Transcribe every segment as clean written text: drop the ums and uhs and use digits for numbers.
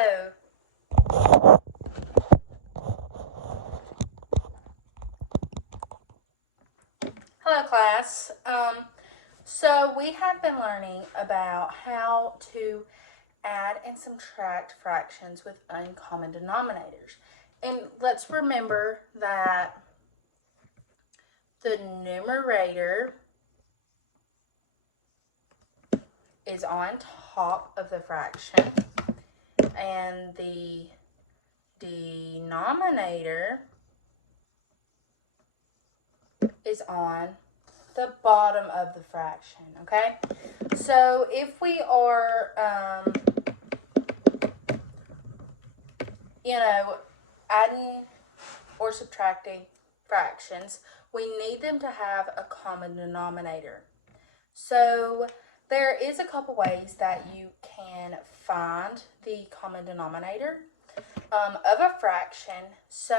Hello. Hello, class. So we have been learning about how to add and subtract fractions with uncommon denominators. And let's remember that the numerator is on top of the fraction and the denominator is on the bottom of the fraction, okay? So if we are, adding or subtracting fractions, we need them to have a common denominator. So there is a couple ways that you can find the common denominator of a fraction. So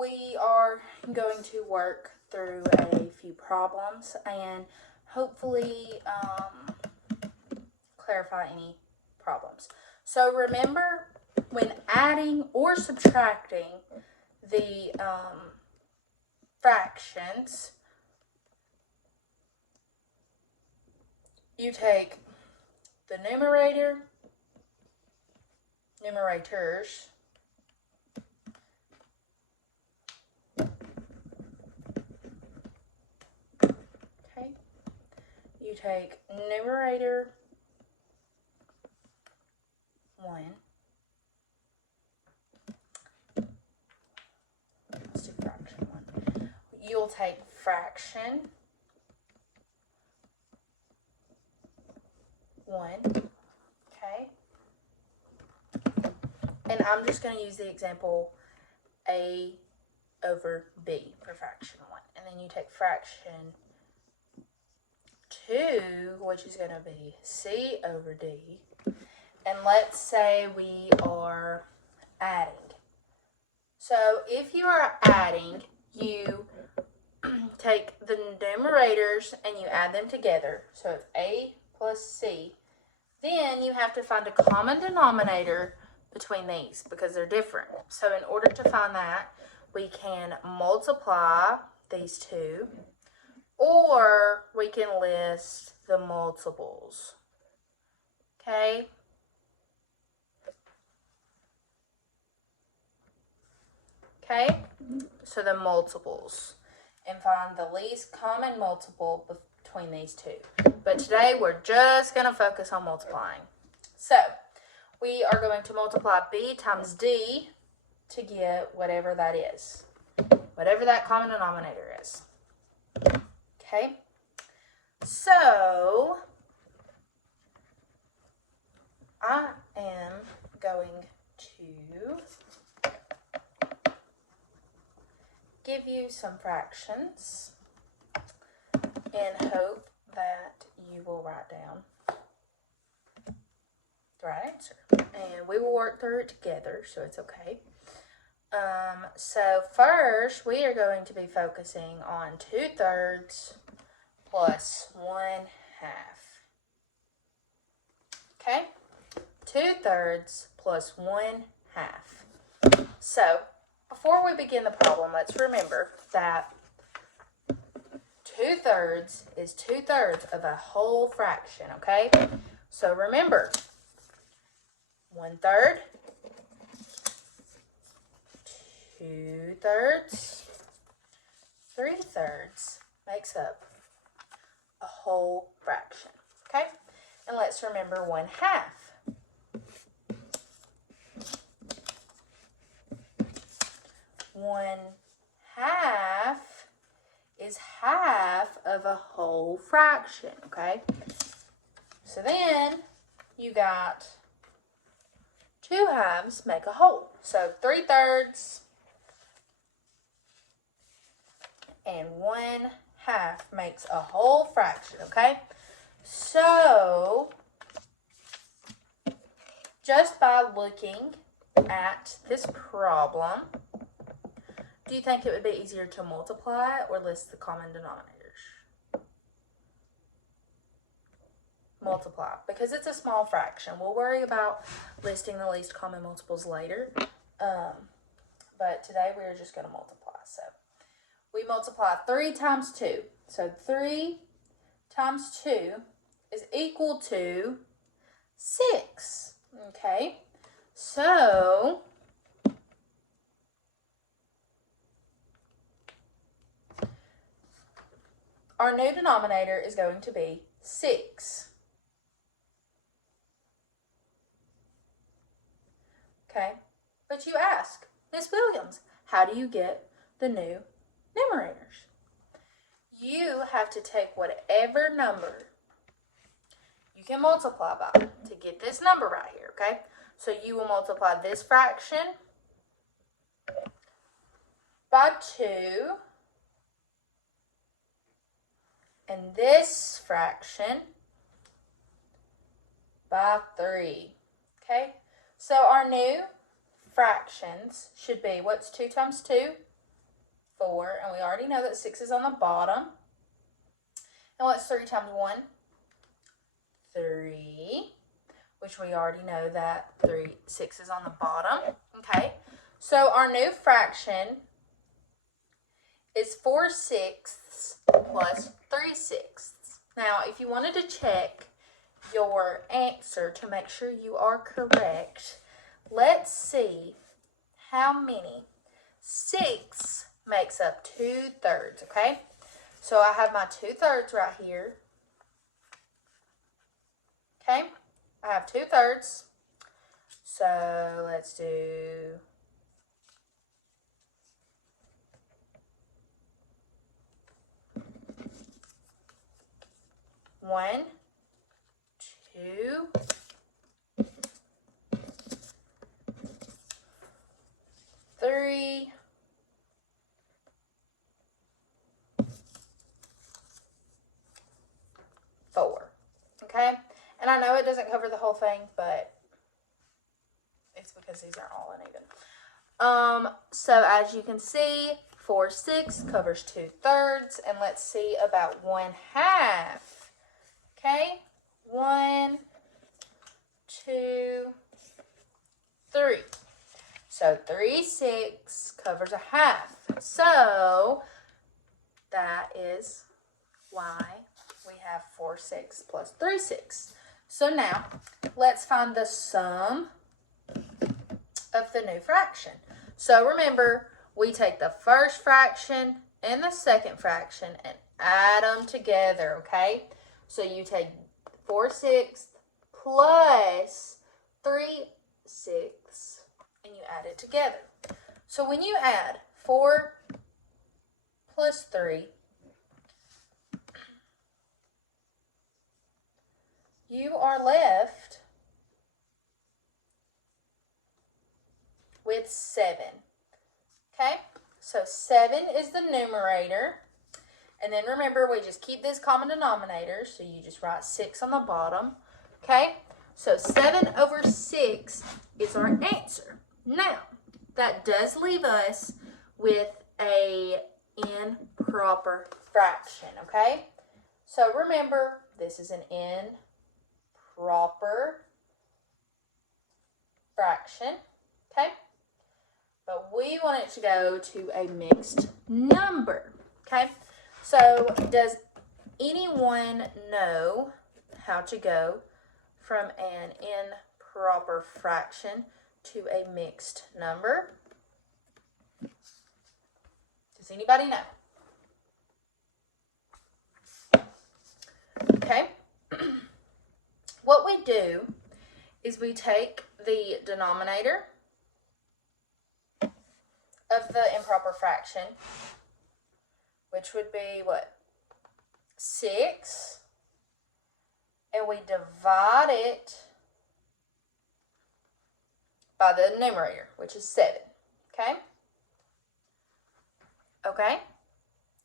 we are going to work through a few problems and hopefully clarify any problems. So remember, when adding or subtracting the fractions, you take the numerators, okay, you take numerator 1, let's do fraction 1, you'll take fraction 1, okay, and I'm just going to use the example A over B for fraction 1, and then you take fraction 2, which is going to be C over D, and let's say we are adding. So if you are adding, you take the numerators and you add them together, so it's A plus C. Then you have to find a common denominator between these because they're different. So in order to find that, we can multiply these two, or we can list the multiples. Okay? Okay? So the multiples. And find the least common multiple between these two. But today we're just going to focus on multiplying. So we are going to multiply B times D to get whatever that is. Whatever that common denominator is. Okay? So I am going to give you some fractions and hope that you will write down the right answer. And we will work through it together, so it's okay. So first, we are going to be focusing on 2/3 plus 1/2. Okay? 2/3 plus 1/2. So, before we begin the problem, let's remember that 2/3 is 2/3 of a whole fraction, okay? So remember, 1/3, 2/3, 3/3 makes up a whole fraction, okay? And let's remember 1/2. 1/2 is half of a whole fraction, okay? So then you got 2 halves make a whole. So 3/3 and 1/2 makes a whole fraction, okay? So just by looking at this problem, do you think it would be easier to multiply or list the common denominators? multiply because it's a small fraction. We'll worry about listing the least common multiples later. But today we're just going to multiply. So we multiply 3 times 2. So 3 times 2 is equal to 6. Okay, so our new denominator is going to be 6. Okay, but you ask, Miss Williams, how do you get the new numerators? You have to take whatever number you can multiply by to get this number right here, okay? So you will multiply this fraction by 2 and this fraction by 3, okay? So our new fractions should be, what's 2 times 2? 4, and we already know that 6 is on the bottom. And what's 3 times 1? 3, which we already know that 6 is on the bottom. Okay, so our new fraction is 4/6 plus 3/6. Now, if you wanted to check your answer to make sure you are correct, let's see how many 6 makes up 2/3, okay? So I have my 2/3 right here. Okay, I have 2/3. So let's do 1, 2, 3, 4. Okay, and I know it doesn't cover the whole thing, but it's because these aren't all uneven. So as you can see, 4/6 covers 2/3, and let's see about 1/2. Okay, 1, 2, 3. So 3/6 covers 1/2. So that is why we have 4/6 plus 3/6. So now let's find the sum of the new fraction. So remember, we take the first fraction and the second fraction and add them together, okay? So you take 4/6 plus 3/6 and you add it together. So when you add 4 plus 3, you are left with 7. Okay, so 7 is the numerator. And then remember, we just keep this common denominator, so you just write 6 on the bottom. Okay, so 7/6 is our answer. Now, that does leave us with a improper fraction, okay? So remember, this is an improper fraction, okay? But we want it to go to a mixed number, okay? So does anyone know how to go from an improper fraction to a mixed number? Does anybody know? Okay. What we do is we take the denominator of the improper fraction, which would be what? 6, and we divide it by the numerator, which is 7, okay? Okay,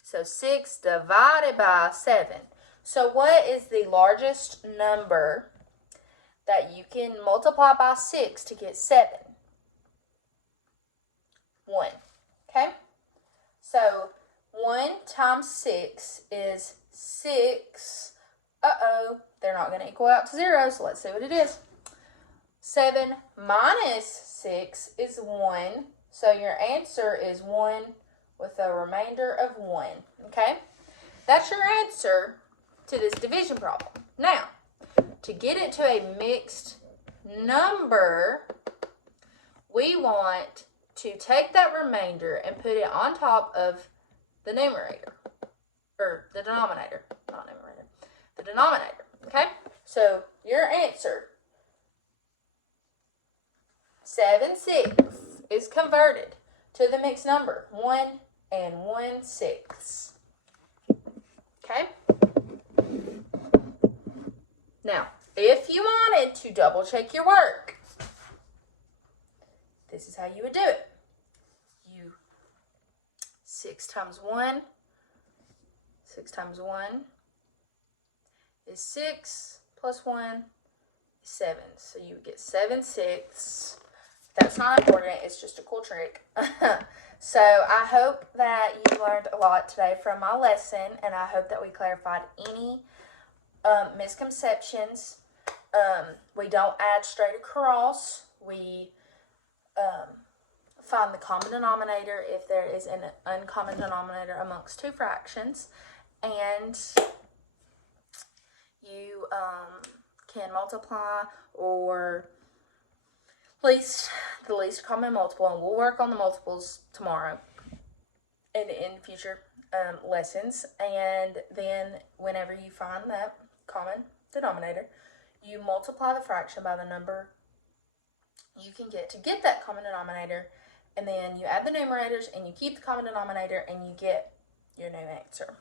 so 6 divided by 7. So what is the largest number that you can multiply by 6 to get 7? 1, okay? So 1 times 6 is 6 they're not going to equal out to 0, so let's see what it is. 7 minus 6 is 1, so your answer is 1 with a remainder of 1, okay? That's your answer to this division problem. Now, to get it to a mixed number, we want to take that remainder and put it on top of the numerator, or the denominator, not numerator, the denominator, okay? So your answer, 7/6, is converted to the mixed number 1 and 1/6. Okay? Now, if you wanted to double check your work, this is how you would do it. 6 times 1, 6 times 1 is 6, plus 1 is 7. So you would get 7/6. That's not important, it's just a cool trick. So I hope that you learned a lot today from my lesson, and I hope that we clarified any misconceptions. We don't add straight across. We find the common denominator if there is an uncommon denominator amongst two fractions, and you can multiply or the least common multiple, and we'll work on the multiples tomorrow and in future lessons. And then whenever you find that common denominator, you multiply the fraction by the number you can get to get that common denominator, and then you add the numerators and you keep the common denominator and you get your new answer.